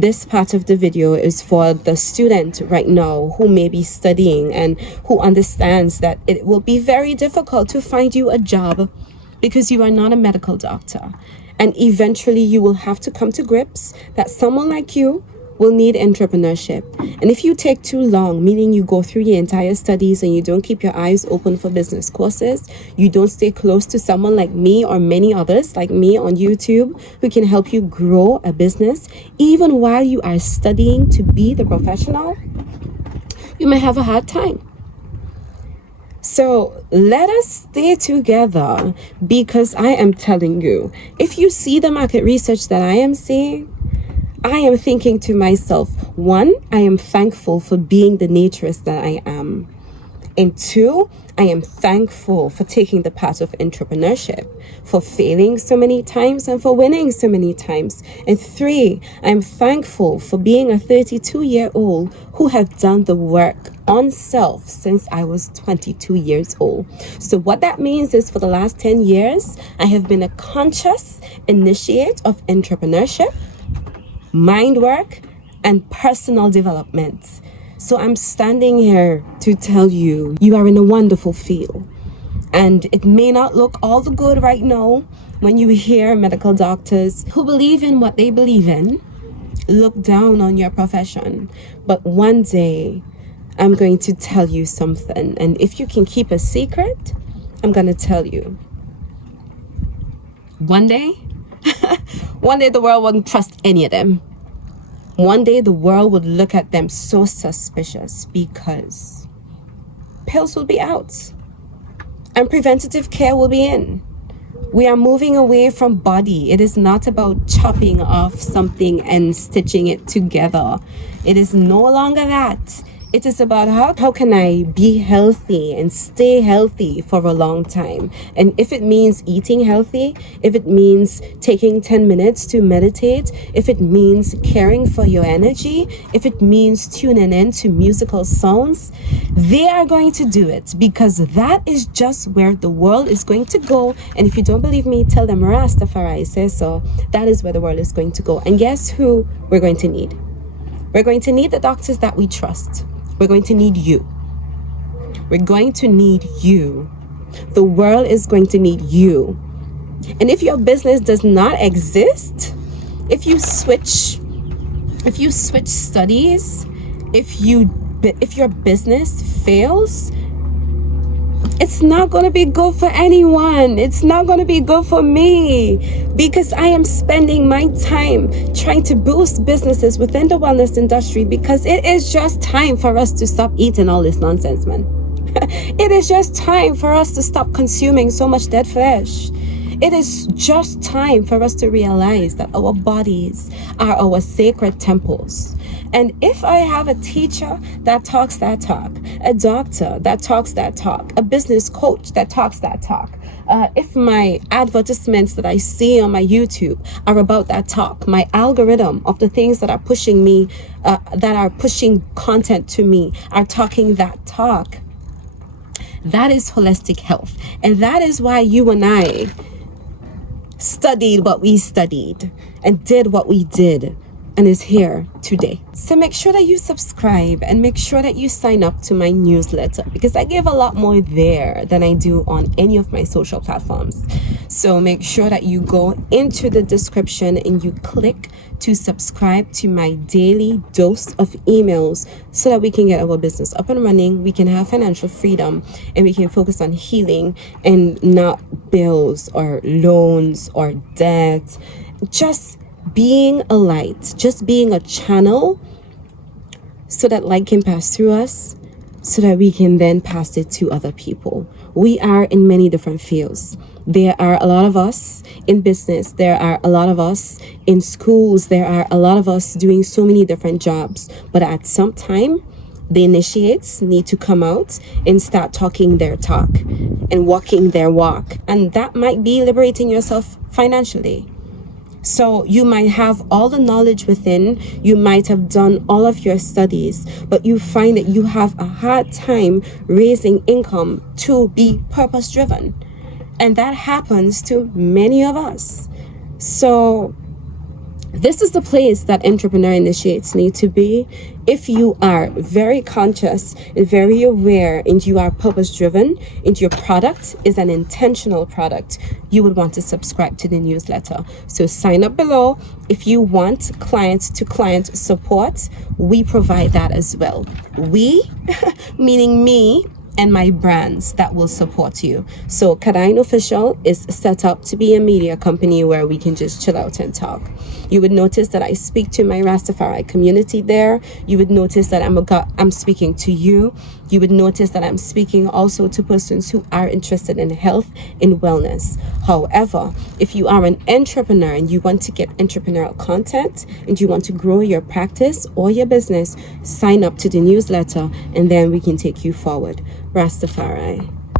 this part of the video is for the student right now who may be studying and who understands that it will be very difficult to find you a job because you are not a medical doctor. And eventually you will have to come to grips that someone like you will need entrepreneurship. And if you take too long, meaning you go through your entire studies and you don't keep your eyes open for business courses, you don't stay close to someone like me or many others like me on YouTube who can help you grow a business, even while you are studying to be the professional, you may have a hard time. So let us stay together, because I am telling you, if you see the market research that I am seeing, I am thinking to myself, one, I am thankful for being the naturist that I am. And two, I am thankful for taking the path of entrepreneurship, for failing so many times and for winning so many times. And three, I am thankful for being a 32-year-old who have done the work on self since I was 22 years old. So what that means is for the last 10 years, I have been a conscious initiate of entrepreneurship, mind work, and personal development. So I'm standing here to tell you, you are in a wonderful field. And it may not look all the good right now when you hear medical doctors who believe in what they believe in look down on your profession. But one day, I'm going to tell you something. And if you can keep a secret, I'm going to tell you. One day the world won't trust any of them. One day the world would look at them so suspicious because pills will be out and preventative care will be in. We are moving away from body. It is not about chopping off something and stitching it together. It is no longer that. It is about how can I be healthy and stay healthy for a long time. And if it means eating healthy, if it means taking 10 minutes to meditate, if it means caring for your energy, if it means tuning in to musical sounds, they are going to do it, because that is just where the world is going to go. And if you don't believe me, tell them Rastafari says so. That is where the world is going to go. And guess who we're going to need? We're going to need the doctors that we trust. We're going to need you. We're going to need you. The world is going to need you. And if your business does not exist, if you switch studies, if your business fails, it's not going to be good for anyone. It's not going to be good for me, because I am spending my time trying to boost businesses within the wellness industry, because it is just time for us to stop eating all this nonsense, man. It is just time for us to stop consuming so much dead flesh. It is just time for us to realize that our bodies are our sacred temples. And if I have a teacher that talks that talk, a doctor that talks that talk, a business coach that talks that talk, if my advertisements that I see on my YouTube are about that talk, my algorithm of the things that are pushing me, that are pushing content to me, are talking that talk, that is holistic health. And that is why you and I studied what we studied and did what we did, and is here today. So make sure that you subscribe and make sure that you sign up to my newsletter, because I give a lot more there than I do on any of my social platforms. So make sure that you go into the description and you click to subscribe to my daily dose of emails, so that we can get our business up and running, we can have financial freedom, and we can focus on healing and not bills or loans or debt. Just being a light, just being a channel, so that light can pass through us, so that we can then pass it to other people. We are in many different fields. There are a lot of us in business. There are a lot of us in schools. There are a lot of us doing so many different jobs. But at some time, the initiates need to come out and start talking their talk and walking their walk. And that might be liberating yourself financially. So you might have all the knowledge within, you might have done all of your studies, but you find that you have a hard time raising income to be purpose driven. And that happens to many of us. So This is the place that entrepreneur initiates need to be. If you are very conscious and very aware and you are purpose driven and your product is an intentional product, you would want to subscribe to the newsletter. So sign up below. If you want client to client support, we provide that as well. We, meaning me, and my brands that will support you. So Kadine Official is set up to be a media company where we can just chill out and talk. You would notice that I speak to my Rastafari community there. You would notice that I'm speaking to you. You would notice that I'm speaking also to persons who are interested in health and wellness. However, if you are an entrepreneur and you want to get entrepreneurial content and you want to grow your practice or your business, sign up to the newsletter and then we can take you forward. Rastafari.